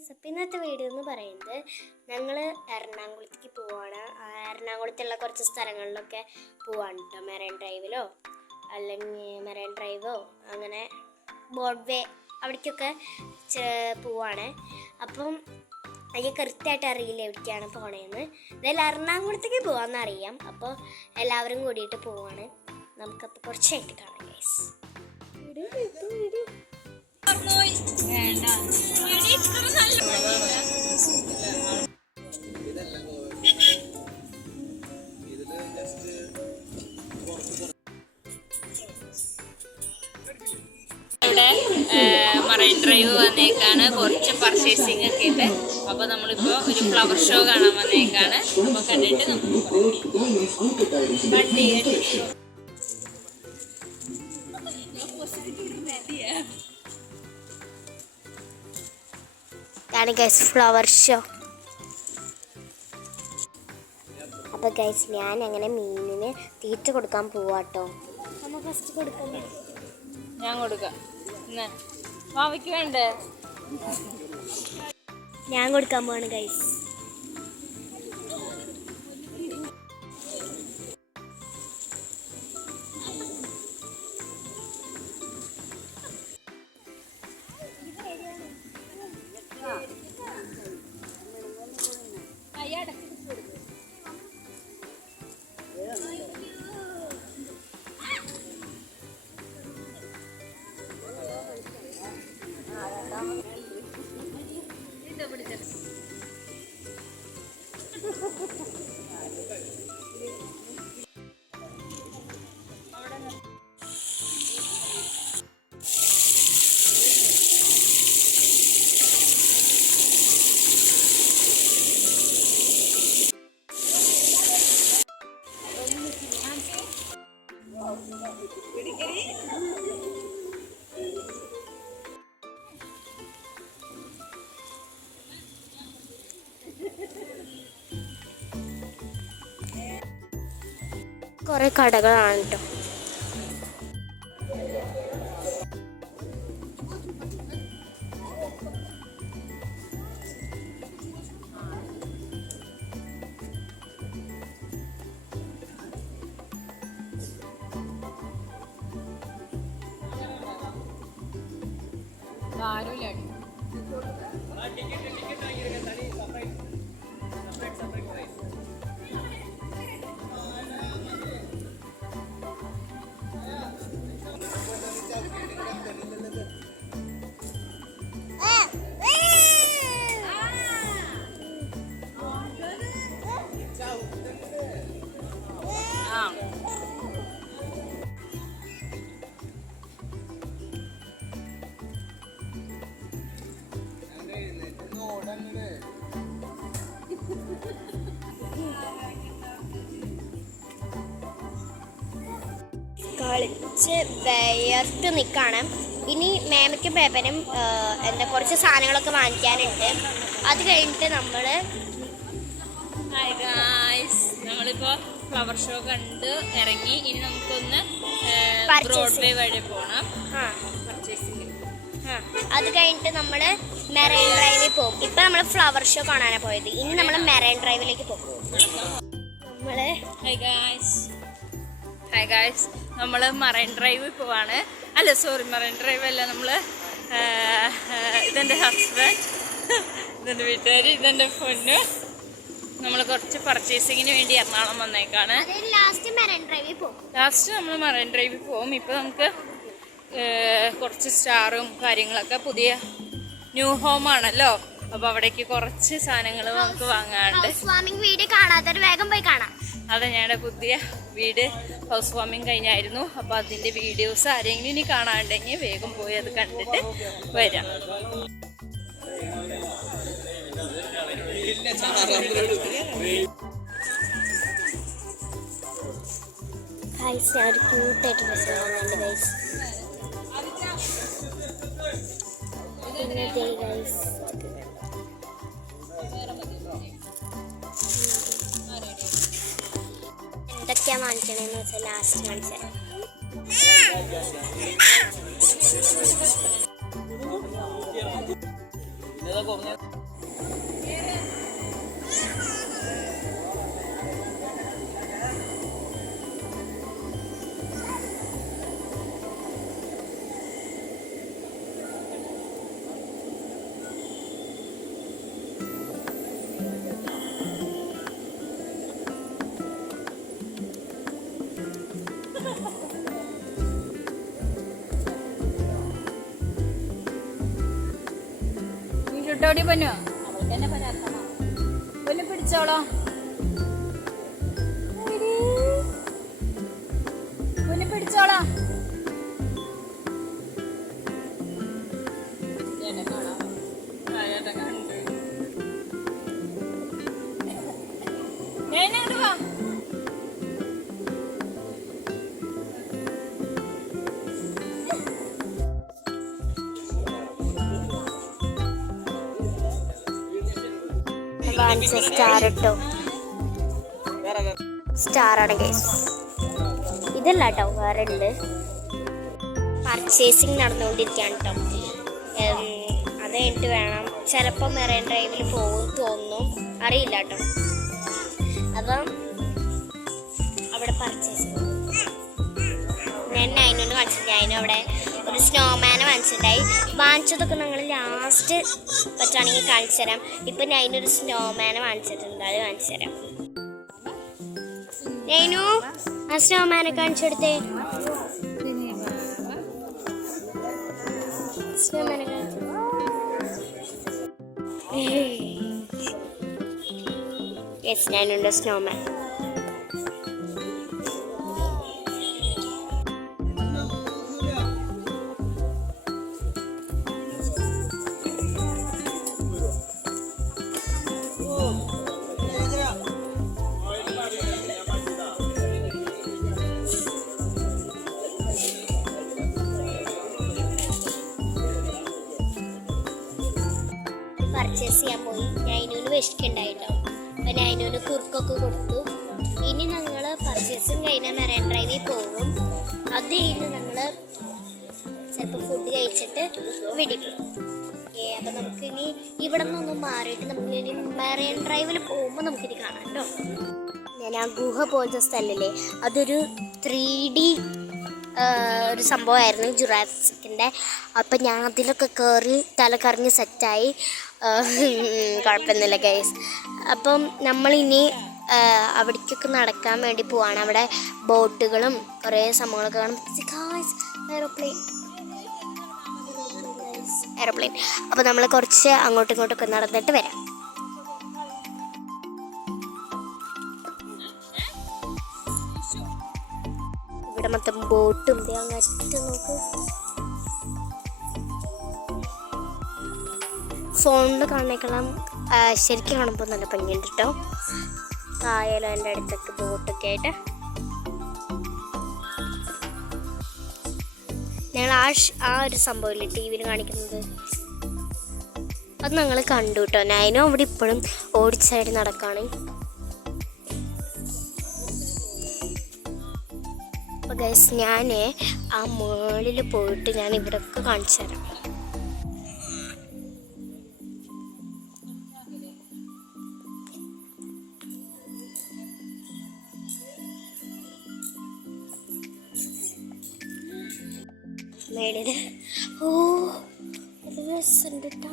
Guys, അപ്പോൾ ഇന്നത്തെ video എന്ന് പറയുന്നത് ഞങ്ങൾ എറണാകുളത്തേക്ക് പോവാണ്. എറണാകുളത്തുള്ള കുറച്ച് സ്ഥലങ്ങളിലൊക്കെ പോവാണ് കേട്ടോ. മെറൈൻ ഡ്രൈവിലോ അല്ലെങ്കിൽ മെറൈൻ ഡ്രൈവോ അങ്ങനെ ബോർഡ്വേ അവിടേക്കൊക്കെ പോവാണ്. അപ്പം എനിക്ക് കൃത്യമായിട്ട് അറിയില്ല എവിടേക്കാണ് പോണേന്ന്. എന്തായാലും എറണാകുളത്തേക്ക് പോകാമെന്ന് അറിയാം. അപ്പോൾ എല്ലാവരും കൂടിയിട്ട് പോവാണ്. നമുക്കപ്പോൾ കുറച്ചായിട്ട് കാണാം ഗൈസ്. ഇവിടെ മറൈൻ ഡ്രൈവ് വന്നേക്കാണ്. കുറച്ച് പർച്ചേസിങ് ഒക്കെ ഉണ്ട്. അപ്പോൾ നമ്മളിപ്പോൾ ഒരു ഫ്ലവർ ഷോ കാണാൻ വന്നേക്കാണ്. അപ്പോൾ കണ്ടിട്ട് ഇതാണ് ഗൈസ് ഫ്ലവർ ഷോ. അപ്പോൾ ഗൈസ് ഞാൻ അങ്ങനെ മീനിന് തീറ്റ കൊടുക്കാൻ പോവാട്ടോ. നമ്മൾ ഫസ്റ്റ് കൊടുക്കാം. ഞാൻ കൊടുക്കാം. മാവയ്ക്ക് വേണ്ടേ? ഞാൻ കൊടുക്കാൻ പോവാണ് ഗൈസ്. കുറേ കടകളാണ് കേട്ടോ. കളിച്ച് വിയർത്ത് നിൽക്കുകയാണ്. ഇനി മേമയ്ക്കും പേപ്പനും എന്താ കുറച്ച് സാധനങ്ങളൊക്കെ വാങ്ങിക്കാനുണ്ട്. അത് കഴിഞ്ഞിട്ട് നമ്മളിപ്പോൾ ഫ്ലവർ ഷോ കണ്ട് ഇറങ്ങി. ഇനി നമുക്കൊന്ന് ബ്രോഡ്വേ വഴി പോകണം പർച്ചേസിങ്. അത് കഴിഞ്ഞിട്ട് നമ്മൾ മെറൈൻ ഡ്രൈവിൽ പോകും. ഇപ്പം നമ്മൾ ഫ്ലവർ ഷോ കാണാനാണ് പോയത്. ഇനി നമ്മൾ മെറൈൻ ഡ്രൈവിലേക്ക് പോകും. ഹായ് ഗായ്സ്, നമ്മൾ മറൈൻ ഡ്രൈവ് പോവാണ്. അല്ല സോറി, മറൈൻ ഡ്രൈവ് അല്ല. നമ്മൾ ഇതെൻ്റെ ഹസ്ബൻഡ്, ഇതെൻ്റെ വീട്ടുകാർ, ഇതെൻ്റെ പൊന്ന്. നമ്മൾ കുറച്ച് പർച്ചേസിങ്ങിന് വേണ്ടി എറണാകുളം വന്നേക്കാണ്. ലാസ്റ്റ് നമ്മൾ മറൈൻ ഡ്രൈവിൽ പോകും. ഇപ്പോൾ നമുക്ക് കുറച്ച് സ്റ്റാറും കാര്യങ്ങളൊക്കെ, പുതിയ ന്യൂ ഹോം ആണല്ലോ. അപ്പോൾ അവിടേക്ക് കുറച്ച് സാധനങ്ങൾ നമുക്ക് വാങ്ങാനുണ്ട്. വീഡിയോ കാണാത്തവർ വേഗം പോയി കാണാം. അതെ, ഞങ്ങളുടെ പുതിയ വീട് ഹൗസ് വാമിങ് കഴിഞ്ഞായിരുന്നു. അപ്പോൾ അതിൻ്റെ വീഡിയോസ് ആരെങ്കിലും ഇനി കാണാണ്ടെങ്കിൽ വേഗം പോയി അത് കണ്ടിട്ട് വരാം. ഞാൻ ഒരു ക്യൂട്ടായിട്ട് ഡ്രസ്സ് കാണുന്നുണ്ട് ഗൈസ്. പിന്നെ ഗൈസ് എന്തൊക്കെയാണ് വാങ്ങിക്കണേന്ന് വെച്ചാൽ ലാസ്റ്റ് കാണിച്ചാൽ. വീട്ടോടി പൊന്നു പൊന്നു പിടിച്ചോളോ പൊന്നു പിടിച്ചോളോ വാ സ്റ്റാർ ഇട്ടോ സ്റ്റാറാണ് ഗൈസ് ഇതല്ല കേട്ടോ വേറെ ഉണ്ട് പർച്ചേസിങ് നടന്നുകൊണ്ടിരിക്കുകയാണ് കേട്ടോ അത് കഴിഞ്ഞിട്ട് വേണം ചിലപ്പോൾ മെറൈൻ ഡ്രൈവിൽ പോകും തോന്നുന്നു അറിയില്ല കേട്ടോ അപ്പം അവിടെ പർച്ചേസിങ് ഞാൻ നൈനോന് കാണിച്ചിട്ടുണ്ട് നൈനു അവിടെ ഒരു സ്നോമാനെ വാങ്ങിച്ചതൊക്കെ ഞങ്ങൾ ലാസ്റ്റ് പറ്റുകയാണെങ്കിൽ കാണിച്ചു തരാം ഇപ്പം നൈനൊരു സ്നോമാനെ വാങ്ങിച്ചിട്ടുണ്ട് അത് കാണിച്ചു തരാം നൈനു ആ സ്നോമാനെ കാണിച്ചെടുത്തേ സ്നോമാനെ യെസ് നൈനുണ്ട് സ്നോമാൻ പർച്ചേസ് ചെയ്യാൻ പോയി നൈനൂന് വിശക്കുണ്ടായിട്ടോ അപ്പം നൈനൂന് കുറുക്കൊക്കെ കൊടുത്തു ഇനി ഞങ്ങൾ പർച്ചേസിങ് കഴിഞ്ഞാൽ മെറൈൻ ഡ്രൈവിൽ പോകും അത് കഴിഞ്ഞ് ഞങ്ങൾ ചിലപ്പോൾ ഫുഡ് കഴിച്ചിട്ട് വെടിക്കും അപ്പം നമുക്കിനി ഇവിടെ നിന്നൊന്നും മാറിയിട്ട് നമുക്കിനി മെറൈൻ ഡ്രൈവിൽ പോകുമ്പോൾ നമുക്കിനി കാണാം കേട്ടോ ഞാൻ ആ ഗുഹ പോലത്തെ സ്ഥലമില്ലേ അതൊരു 3D ഒരു സംഭവമായിരുന്നു ജുറാസിക്കിൻ്റെ അപ്പം ഞാൻ അതിലൊക്കെ കയറി തലക്കറിഞ്ഞ് സെറ്റായി കുഴപ്പമൊന്നുമില്ല ഗൈസ് അപ്പം നമ്മളിനി അവിടേക്കൊക്കെ നടക്കാൻ വേണ്ടി പോവാണ് അവിടെ ബോട്ടുകളും കുറേ സംഭവങ്ങളൊക്കെ കാണും എയർപ്ലെയിൻ അപ്പോൾ നമ്മൾ കുറച്ച് അങ്ങോട്ടും ഇങ്ങോട്ടൊക്കെ നടന്നിട്ട് വരാം ഇവിടെ മൊത്തം ബോട്ടും അങ്ങറ്റം നോക്ക് ഫോണിൽ കാണുന്നേക്കെല്ലാം ശരിക്കും കാണുമ്പോൾ നല്ല ഭംഗിയുണ്ട് കേട്ടോ കായലും എൻ്റെ അടുത്തൊക്കെ ബോട്ടൊക്കെ ആയിട്ട് ഞങ്ങൾ ആ ഒരു സംഭവമില്ലേ ടി വിയിൽ കാണിക്കുന്നത് അത് ഞങ്ങൾ കണ്ടു കേട്ടോ നൈനോ അവിടെ ഇപ്പോഴും ഓടിച്ചാടി നടക്കാണ് അപ്പോൾ ഗൈസ് ഞാൻ ആ മുകളിൽ പോയിട്ട് ഞാൻ ഇവിടെയൊക്കെ കാണിച്ചു തരാം മേളില് ഓ ഇത് രസമുണ്ട് കേട്ടോ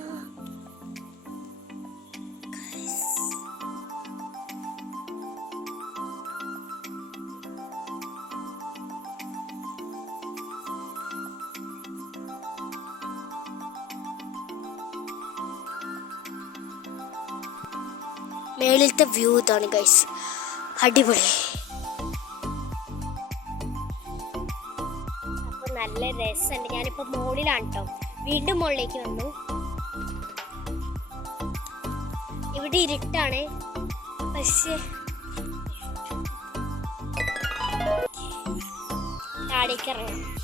മേളിലത്തെ വ്യൂ ഇതാണ് ഗൈസ് അടിപൊളി അപ്പോൾ നല്ല രസമുണ്ട് ഞാനിപ്പോൾ മുകളിലാണ് കേട്ടോ വീണ്ടും മുകളിലേക്ക് വന്നു ഇവിടെ ഇരുട്ടാണ് പക്ഷേ താഴേക്ക് ഇറങ്ങാം